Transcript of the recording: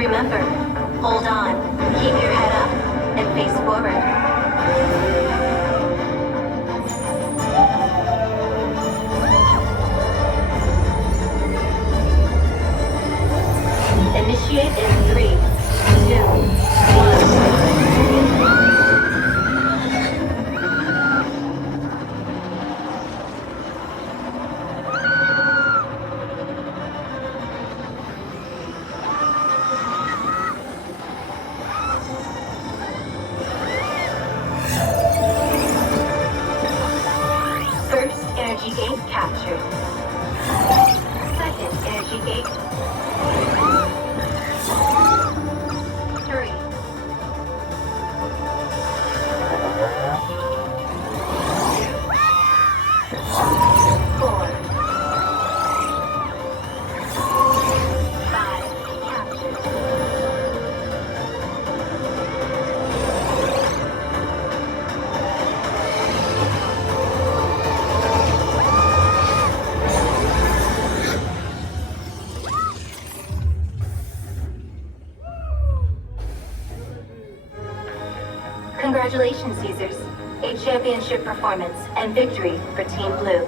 Remember, hold on, keep your head up, and face forward. Initiate in 3, 2, 1. First energy gate captured. Second energy gate. 3. 4. 5. Captured. Congratulations, Caesars. A championship performance and victory for Team Blue.